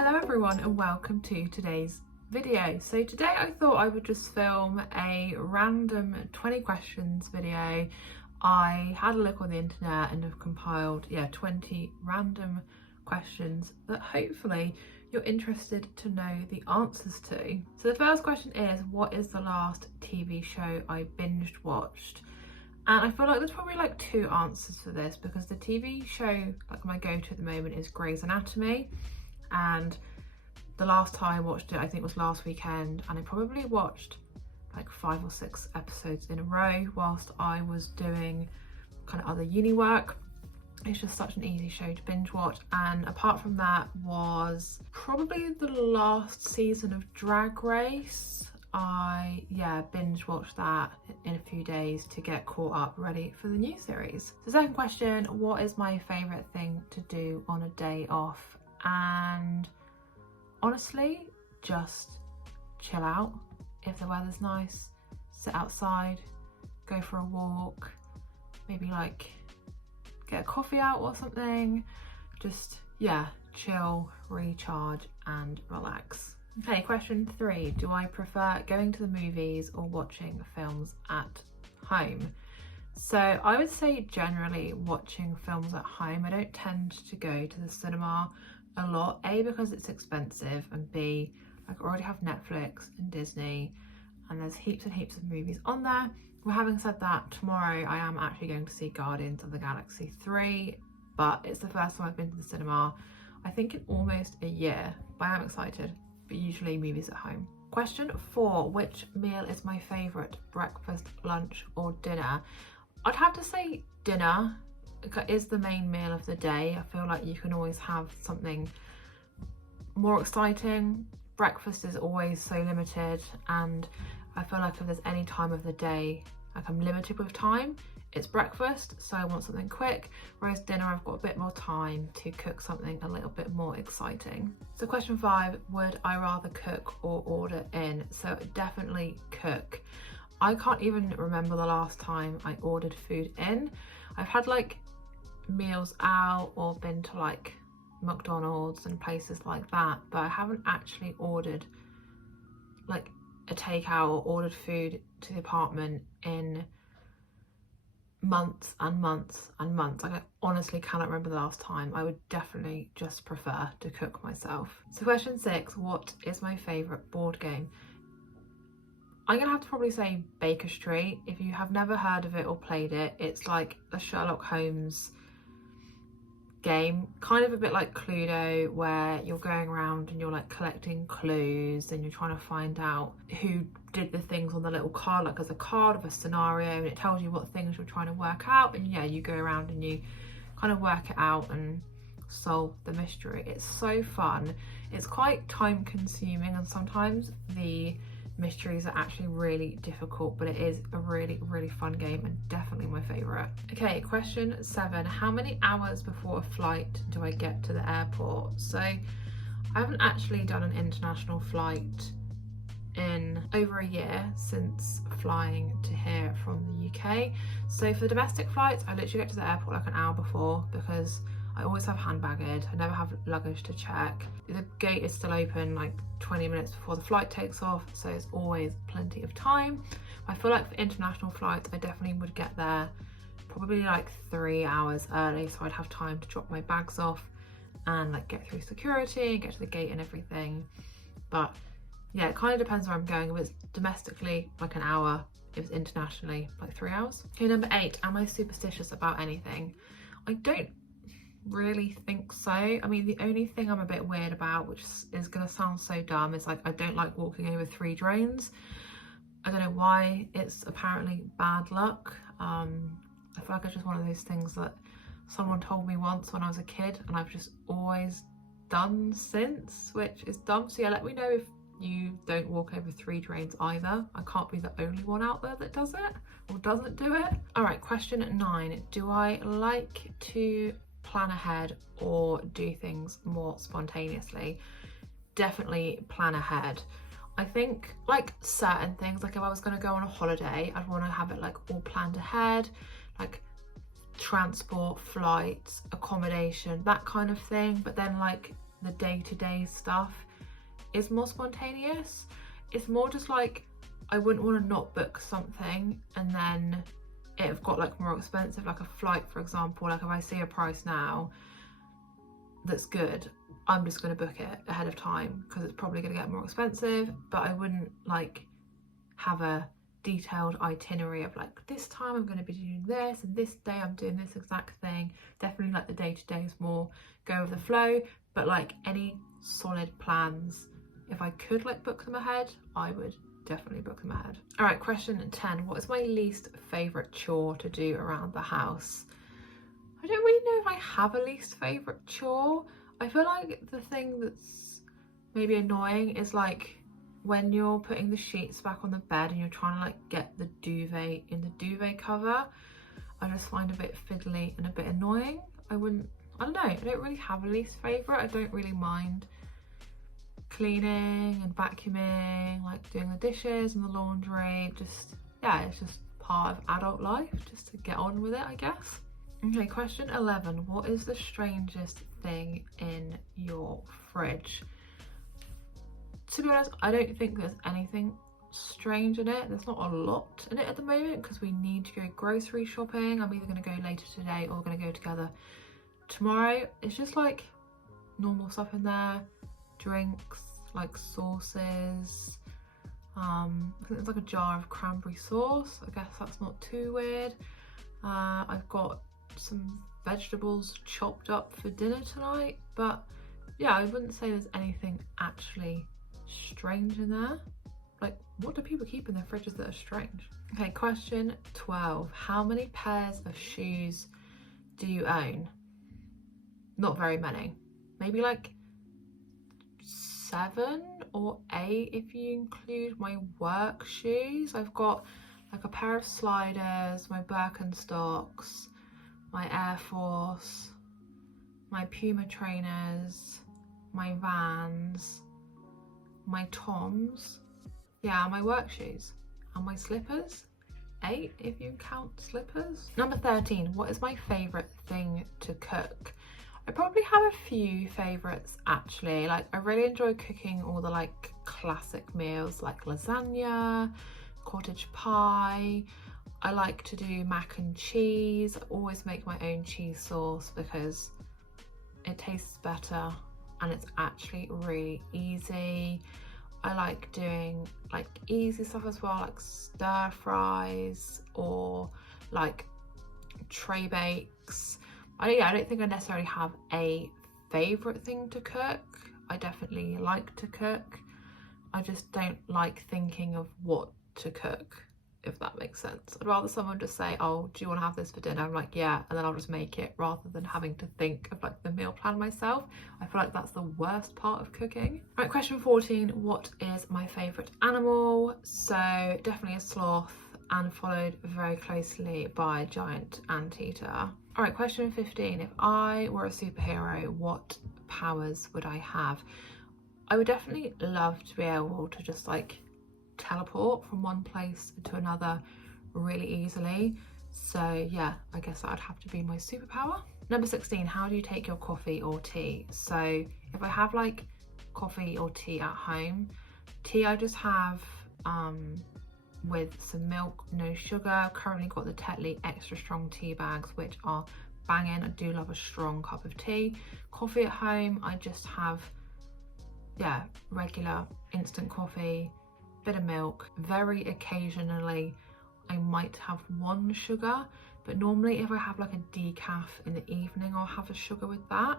Hello everyone and welcome to today's video. So today I thought I would just film a random 20 questions video. I had a look on the internet and have compiled 20 random questions that hopefully you're interested to know the answers to. So the first question is, what is the last TV show I binged watched? And I feel like there's probably like two answers for this, because the TV show, like my go-to at the moment, is Grey's Anatomy. And the last time I watched it, I think, was last weekend, and I probably watched like 5 or 6 episodes in a row whilst I was doing kind of other uni work. It's just such an easy show to binge watch. And apart from that was probably the last season of Drag Race. I binge watched that in a few days to get caught up ready for the new series. The second question, what is my favourite thing to do on a day off? And honestly, just chill out. If the weather's nice, sit outside, go for a walk, maybe like get a coffee out or something. Just chill, recharge and relax. Okay, question 3, do I prefer going to the movies or watching films at home? So I would say generally watching films at home. I don't tend to go to the cinema a lot, A, because it's expensive, and B, I already have Netflix and Disney and there's heaps and heaps of movies on there. Well, having said that, tomorrow I am actually going to see Guardians of the Galaxy 3, but it's the first time I've been to the cinema, I think, in almost a year. But I am excited, but usually movies at home. Question 4, which meal is my favourite, breakfast, lunch or dinner? I'd have to say dinner is the main meal of the day. I feel like you can always have something more exciting. Breakfast is always so limited, and I feel like if there's any time of the day like I'm limited with time, it's breakfast, so I want something quick, whereas dinner I've got a bit more time to cook something a little bit more exciting. So question 5, would I rather cook or order in? So definitely cook. I can't even remember the last time I ordered food in. I've had like meals out or been to like McDonald's and places like that, but I haven't actually ordered like a takeout or ordered food to the apartment in months and months and months. Like, I honestly cannot remember the last time. I would definitely just prefer to cook myself. So question 6, what is my favourite board game? I'm gonna have to probably say Baker Street. If you have never heard of it or played it, it's like a Sherlock Holmes game, kind of a bit like Cluedo, where you're going around and you're like collecting clues and you're trying to find out who did the things on the little card, like as a card of a scenario, and it tells you what things you're trying to work out, and you go around and you kind of work it out and solve the mystery. It's so fun. It's quite time consuming, and sometimes the mysteries are actually really difficult, but it is a really fun game and definitely my favourite. Okay, question 7, how many hours before a flight do I get to the airport? So I haven't actually done an international flight in over a year since flying to here from the UK. So for the domestic flights, I literally get to the airport like an hour before, because I always have hand baggage, I never have luggage to check. The gate is still open like 20 minutes before the flight takes off, so it's always plenty of time. I feel like for international flights, I definitely would get there probably like 3 hours early, so I'd have time to drop my bags off and like get through security and get to the gate and everything. But yeah, it kind of depends where I'm going. If it's domestically, like an hour. If it's internationally, like 3 hours. Okay, number 8, am I superstitious about anything? I don't really think so. I mean, the only thing I'm a bit weird about, which is gonna sound so dumb, is like I don't like walking over 3 drains. I don't know why. It's apparently bad luck. I feel like it's just one of those things that someone told me once when I was a kid, and I've just always done since, which is dumb. So yeah, let me know if you don't walk over 3 drains either. I can't be the only one out there that does it or doesn't do it. All right, question 9, do I like to plan ahead or do things more spontaneously? Definitely plan ahead. I think like certain things, like if I was going to go on a holiday, I'd want to have it like all planned ahead, like transport, flights, accommodation, that kind of thing. But then like the day-to-day stuff is more spontaneous. It's more just like, I wouldn't want to not book something and then it have got like more expensive, like a flight for example. Like if I see a price now that's good, I'm just going to book it ahead of time because it's probably going to get more expensive, but I wouldn't like have a detailed itinerary of like, this time I'm going to be doing this and this day I'm doing this exact thing. Definitely like the day-to-day is more go with the flow, but like any solid plans, if I could like book them ahead, I would definitely book them ahead. All right, question 10. What is my least favorite chore to do around the house? I don't really know if I have a least favorite chore. I feel like the thing that's maybe annoying is like when you're putting the sheets back on the bed and you're trying to like get the duvet in the duvet cover. I just find a bit fiddly and a bit annoying. I don't know, I don't really have a least favorite. I don't really mind cleaning and vacuuming, like doing the dishes and the laundry. Just, yeah, it's just part of adult life, just to get on with it, I guess. Okay, question 11. What is the strangest thing in your fridge? To be honest, I don't think there's anything strange in it. There's not a lot in it at the moment because we need to go grocery shopping. I'm either going to go later today or we're going to go together tomorrow. It's just like normal stuff in there, drinks, like sauces. I think there's like a jar of cranberry sauce. I guess that's not too weird. I've got some vegetables chopped up for dinner tonight, but yeah, I wouldn't say there's anything actually strange in there. Like, what do people keep in their fridges that are strange? Okay, question 12. How many pairs of shoes do you own? Not very many. Maybe like 7 or 8 if you include my work shoes. I've got like a pair of sliders, my Birkenstocks, my Air Force, my Puma trainers, my Vans, my Toms, yeah, my work shoes, and my slippers. 8 if you count slippers. Number 13. What is my favourite thing to cook? I probably have a few favourites actually. Like, I really enjoy cooking all the like classic meals like lasagna, cottage pie. I like to do mac and cheese. I always make my own cheese sauce because it tastes better and it's actually really easy. I like doing like easy stuff as well, like stir fries or like tray bakes. I don't think I necessarily have a favourite thing to cook. I definitely like to cook. I just don't like thinking of what to cook, if that makes sense. I'd rather someone just say, oh, do you want to have this for dinner? I'm like, yeah, and then I'll just make it rather than having to think of like the meal plan myself. I feel like that's the worst part of cooking. Right, question 14. What is my favourite animal? So definitely a sloth, and followed very closely by a giant anteater. All right, question 15. If I were a superhero, what powers would I have? I would definitely love to be able to just like teleport from one place to another really easily. So yeah, I guess that would have to be my superpower. Number 16. How do you take your coffee or tea? So if I have like coffee or tea at home, tea I just have with some milk, no sugar. Currently got the Tetley extra strong tea bags, which are banging. I do love a strong cup of tea. Coffee at home, I just have, yeah, regular instant coffee, bit of milk. Very occasionally I might have one sugar, but normally if I have like a decaf in the evening, I'll have a sugar with that.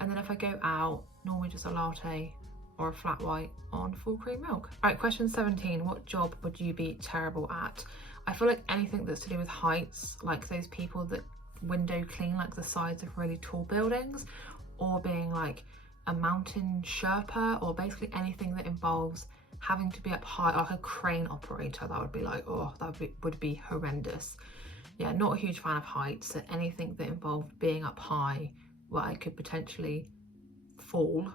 And then if I go out, normally just a latte or a flat white on full cream milk. All right, question 17. What job would you be terrible at? I feel like anything that's to do with heights, like those people that window clean like the sides of really tall buildings, or being like a mountain Sherpa, or basically anything that involves having to be up high, like a crane operator. That would be like, oh, that would be horrendous. Yeah, not a huge fan of heights. So anything that involved being up high where I could potentially fall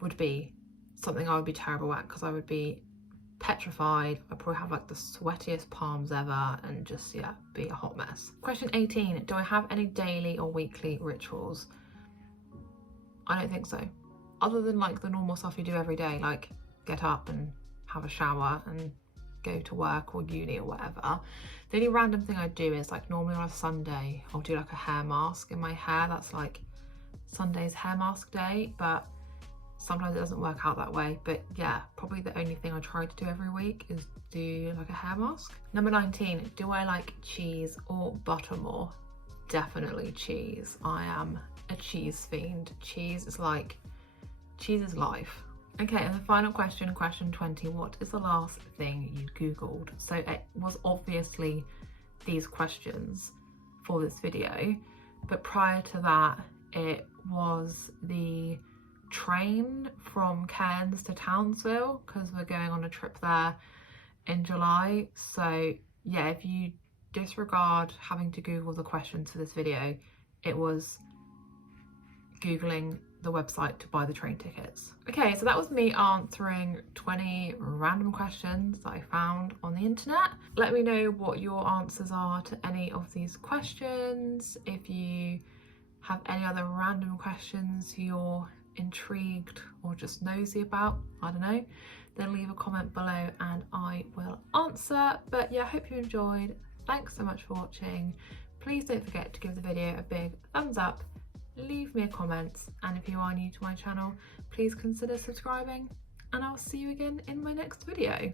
would be something I would be terrible at, because I would be petrified. I'd probably have like the sweatiest palms ever and just, yeah, be a hot mess. Question 18. Do I have any daily or weekly rituals? I don't think so. Other than like the normal stuff you do every day, like get up and have a shower and go to work or uni or whatever. The only random thing I do is like normally on a Sunday, I'll do like a hair mask in my hair. That's like Sunday's hair mask day, but sometimes it doesn't work out that way. But yeah, probably the only thing I try to do every week is do like a hair mask. Number 19, do I like cheese or butter more? Definitely cheese. I am a cheese fiend. Cheese is life. Okay, and the final question, question 20, what is the last thing you Googled? So it was obviously these questions for this video, but prior to that, it was the train from Cairns to Townsville, because we're going on a trip there in July. So yeah, if you disregard having to Google the questions for this video, it was Googling the website to buy the train tickets. Okay, so that was me answering 20 random questions that I found on the internet. Let me know what your answers are to any of these questions. If you have any other random questions you're intrigued or just nosy about, I don't know, then leave a comment below and I will answer. But yeah, I hope you enjoyed. Thanks so much for watching. Please don't forget to give the video a big thumbs up, leave me a comment, and if you are new to my channel, please consider subscribing, and I'll see you again in my next video.